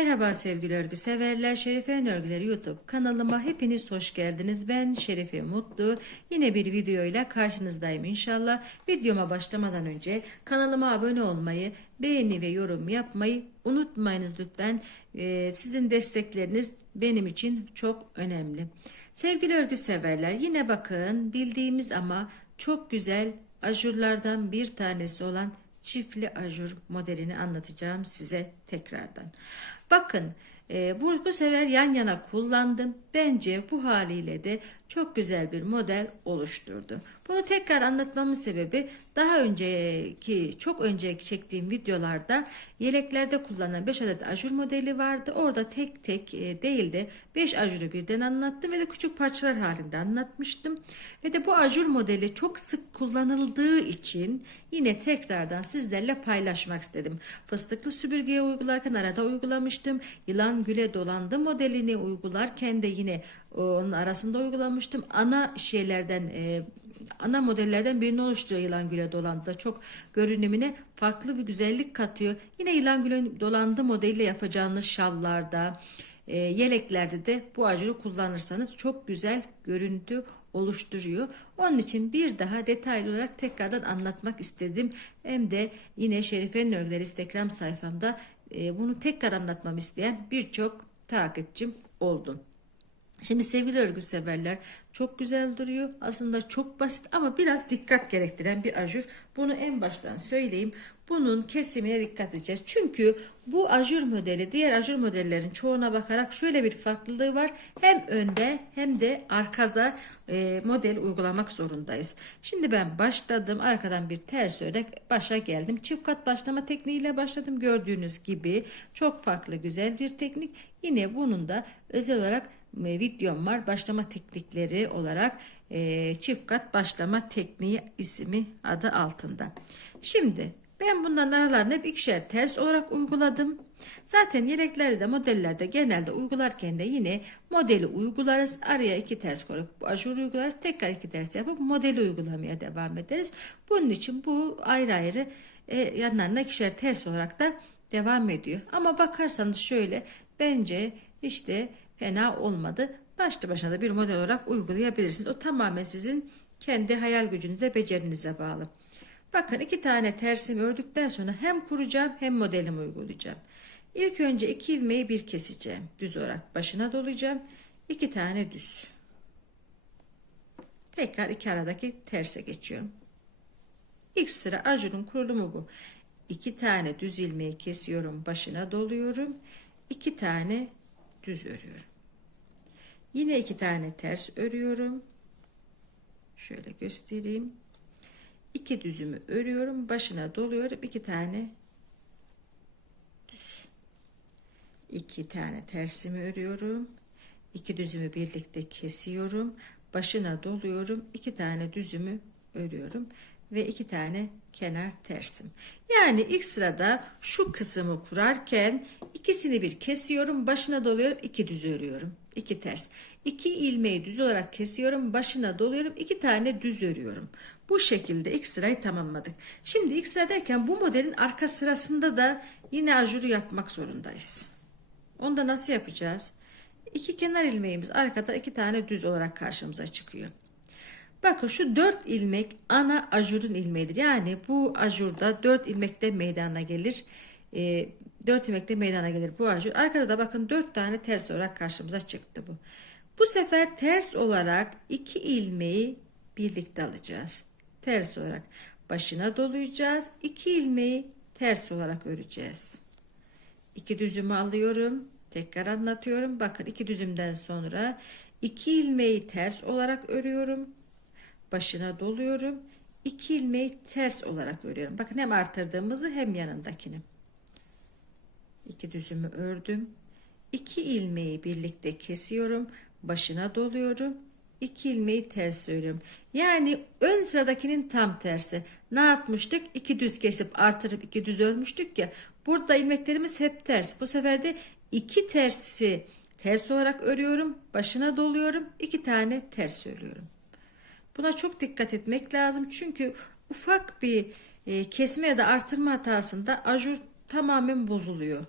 Merhaba sevgili örgü severler. Şerife Örgüleri YouTube kanalıma hepiniz hoş geldiniz. Ben Şerife Mutlu. Yine bir videoyla karşınızdayım inşallah. Videoma başlamadan önce kanalıma abone olmayı, beğeni ve yorum yapmayı unutmayınız lütfen. Ee, sizin destekleriniz benim için çok önemli. Sevgili örgü severler yine bakın bildiğimiz ama çok güzel ajurlardan bir tanesi olan çiftli ajur modelini anlatacağım size tekrardan. Bakın e, bu, sefer yan yana kullandım. Bence bu haliyle de çok güzel bir model oluşturdu. Bunu tekrar anlatmamın sebebi daha önceki çok önceki çektiğim videolarda yeleklerde kullanılan 5 adet ajur modeli vardı. Orada tek tek e, değil de 5 ajuru birden anlattım ve de küçük parçalar halinde anlatmıştım. Ve de bu ajur modeli çok sık kullanıldığı için yine tekrardan sizlerle paylaşmak istedim. Fıstıklı süpürgeye uygularken arada uygulamıştım. Yılan güle dolandı modelini uygularken de yine onun arasında uygulamıştım. Ana şeylerden e, ana modellerden birini oluşturuyor yılan güle dolandı. Çok görünümüne farklı bir güzellik katıyor. Yine yılan güle dolandı modeliyle yapacağınız şallarda, e, yeleklerde de bu ajuru kullanırsanız çok güzel görüntü oluşturuyor. Onun için bir daha detaylı olarak tekrardan anlatmak istedim. Hem de yine Şerife'nin örgüleri Instagram sayfamda e, bunu tekrar anlatmamı isteyen birçok takipçim oldu. Şimdi sevgili örgü severler çok güzel duruyor. Aslında çok basit ama biraz dikkat gerektiren bir ajur. Bunu en baştan söyleyeyim. Bunun kesimine dikkat edeceğiz. Çünkü bu ajur modeli diğer ajur modellerin çoğuna bakarak şöyle bir farklılığı var. Hem önde hem de arkada e, model uygulamak zorundayız. Şimdi ben başladım. Arkadan bir ters örnek başa geldim. Çift kat başlama tekniğiyle başladım. Gördüğünüz gibi çok farklı güzel bir teknik. Yine bunun da özel olarak e, videom var. Başlama teknikleri olarak e, çift kat başlama tekniği ismi adı altında. Şimdi ben bundan aralarını hep ikişer ters olarak uyguladım. Zaten yeleklerde de modellerde genelde uygularken de yine modeli uygularız. Araya iki ters koyup ajur uygularız. Tekrar iki ters yapıp modeli uygulamaya devam ederiz. Bunun için bu ayrı ayrı e, yanlarına ikişer ters olarak da devam ediyor. Ama bakarsanız şöyle bence işte fena olmadı. Başlı başına da bir model olarak uygulayabilirsiniz. O tamamen sizin kendi hayal gücünüze, becerinize bağlı. Bakın iki tane tersimi ördükten sonra hem kuracağım hem modelimi uygulayacağım. İlk önce iki ilmeği bir keseceğim. Düz olarak başına dolayacağım. İki tane düz. Tekrar iki aradaki terse geçiyorum. İlk sıra ajurun kurulumu bu. İki tane düz ilmeği kesiyorum. Başına doluyorum. İki tane düz örüyorum. Yine iki tane ters örüyorum. Şöyle göstereyim. İki düzümü örüyorum. Başına doluyorum. iki tane düz. İki tane tersimi örüyorum. İki düzümü birlikte kesiyorum. Başına doluyorum. iki tane düzümü örüyorum ve iki tane kenar tersim. Yani ilk sırada şu kısmı kurarken ikisini bir kesiyorum, başına doluyorum, iki düz örüyorum. iki ters. İki ilmeği düz olarak kesiyorum, başına doluyorum, iki tane düz örüyorum. Bu şekilde ilk sırayı tamamladık. Şimdi ilk sıra derken bu modelin arka sırasında da yine ajuru yapmak zorundayız. Onu da nasıl yapacağız? İki kenar ilmeğimiz arkada iki tane düz olarak karşımıza çıkıyor. Bakın şu 4 ilmek ana ajurun ilmeğidir. Yani bu ajurda 4 ilmekte meydana gelir. E, 4 ilmekte meydana gelir bu ajur. Arkada da bakın 4 tane ters olarak karşımıza çıktı bu. Bu sefer ters olarak 2 ilmeği birlikte alacağız. Ters olarak başına dolayacağız. 2 ilmeği ters olarak öreceğiz. 2 düzümü alıyorum. Tekrar anlatıyorum. Bakın 2 düzümden sonra 2 ilmeği ters olarak örüyorum başına doluyorum. 2 ilmeği ters olarak örüyorum. Bakın hem artırdığımızı hem yanındakini. 2 düzümü ördüm. 2 ilmeği birlikte kesiyorum. Başına doluyorum. 2 ilmeği ters örüyorum. Yani ön sıradakinin tam tersi. Ne yapmıştık? 2 düz kesip artırıp 2 düz örmüştük ya. Burada ilmeklerimiz hep ters. Bu sefer de 2 tersi ters olarak örüyorum. Başına doluyorum. 2 tane ters örüyorum. Buna çok dikkat etmek lazım. Çünkü ufak bir e, kesme ya da artırma hatasında ajur tamamen bozuluyor.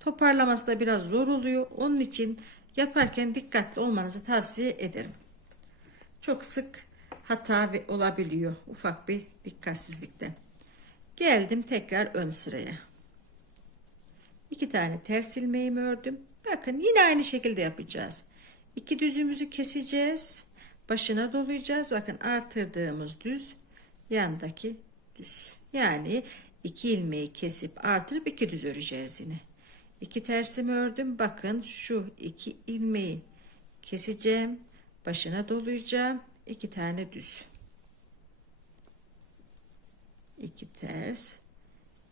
Toparlaması da biraz zor oluyor. Onun için yaparken dikkatli olmanızı tavsiye ederim. Çok sık hata olabiliyor ufak bir dikkatsizlikte. Geldim tekrar ön sıraya. İki tane ters ilmeğimi ördüm. Bakın yine aynı şekilde yapacağız. İki düzümüzü keseceğiz. Başına dolayacağız. Bakın artırdığımız düz yandaki düz. Yani iki ilmeği kesip artırıp iki düz öreceğiz yine. İki tersimi ördüm. Bakın şu iki ilmeği keseceğim. Başına dolayacağım. İki tane düz. İki ters.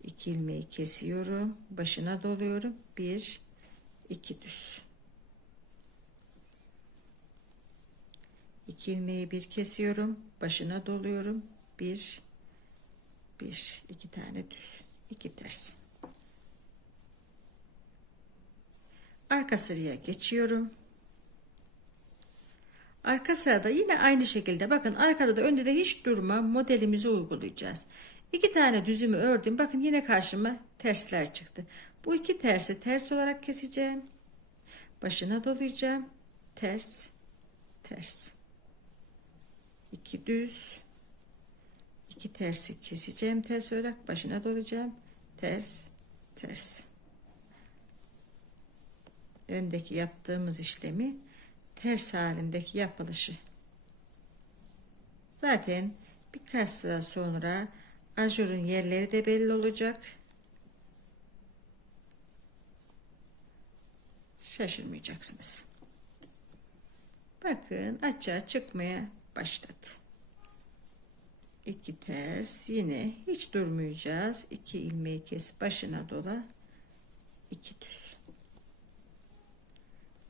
İki ilmeği kesiyorum. Başına doluyorum. Bir, iki düz. İki ilmeği bir kesiyorum. Başına doluyorum. Bir, bir, iki tane düz. iki ters. Arka sıraya geçiyorum. Arka sırada yine aynı şekilde bakın arkada da önde de hiç durma modelimizi uygulayacağız. İki tane düzümü ördüm. Bakın yine karşıma tersler çıktı. Bu iki tersi ters olarak keseceğim. Başına dolayacağım. Ters, ters. İki düz. iki tersi keseceğim ters olarak. Başına dolayacağım. Ters, ters. Öndeki yaptığımız işlemi ters halindeki yapılışı. Zaten birkaç sıra sonra ajurun yerleri de belli olacak. Şaşırmayacaksınız. Bakın açığa çıkmaya başladı. İki ters yine hiç durmayacağız. İki ilmeği kes başına dola. iki düz.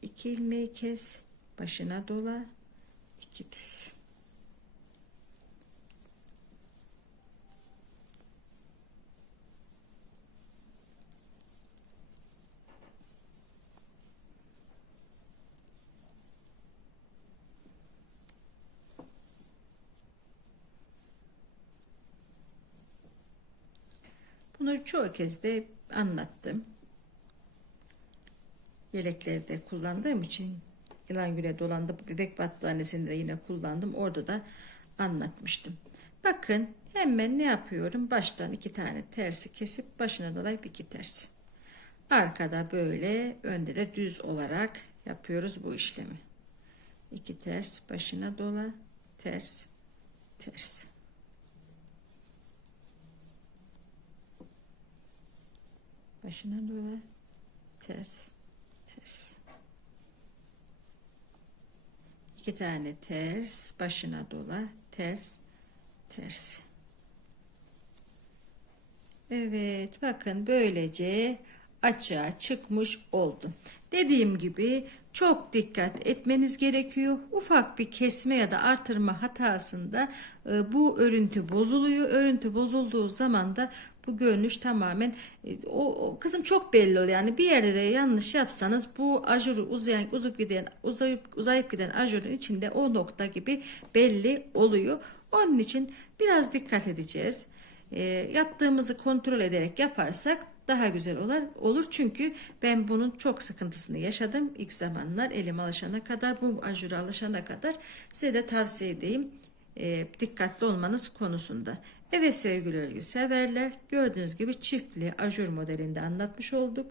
İki ilmeği kes başına dola. iki düz. Bunu çoğu kez de anlattım. Yeleklerde kullandığım için yılan güne dolandı. Bebek battaniyesini de yine kullandım. Orada da anlatmıştım. Bakın hemen ne yapıyorum? Baştan iki tane tersi kesip başına dolayıp iki ters. Arkada böyle önde de düz olarak yapıyoruz bu işlemi. İki ters başına dola ters ters. Başına dola ters ters iki tane ters başına dola ters ters Evet bakın böylece açığa çıkmış oldu. Dediğim gibi çok dikkat etmeniz gerekiyor. Ufak bir kesme ya da artırma hatasında e, bu örüntü bozuluyor. Örüntü bozulduğu zaman da bu görünüş tamamen e, o, o kızım çok belli oluyor. Yani bir yerde de yanlış yapsanız bu ajuru uzayan uzup giden uzayıp uzayıp giden ajurun içinde o nokta gibi belli oluyor. Onun için biraz dikkat edeceğiz. E, yaptığımızı kontrol ederek yaparsak daha güzel olur. olur. Çünkü ben bunun çok sıkıntısını yaşadım. İlk zamanlar elim alışana kadar bu ajura alışana kadar size de tavsiye edeyim. E, dikkatli olmanız konusunda. Evet sevgili örgü severler gördüğünüz gibi çiftli ajur modelinde anlatmış olduk.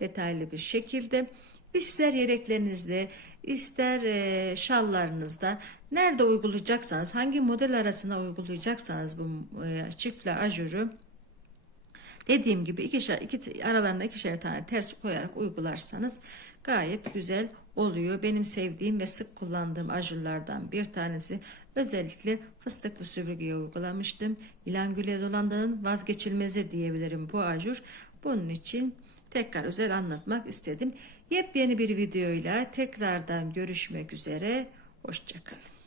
Detaylı bir şekilde. İster yeleklerinizde, ister e, şallarınızda nerede uygulayacaksanız, hangi model arasına uygulayacaksanız bu e, çiftli ajuru Dediğim gibi ikişer, iki, aralarına ikişer tane ters koyarak uygularsanız gayet güzel oluyor. Benim sevdiğim ve sık kullandığım ajurlardan bir tanesi. Özellikle fıstıklı süpürgeye uygulamıştım. İlan güle dolandığın vazgeçilmezi diyebilirim bu ajur. Bunun için tekrar özel anlatmak istedim. Yepyeni bir videoyla tekrardan görüşmek üzere. Hoşçakalın.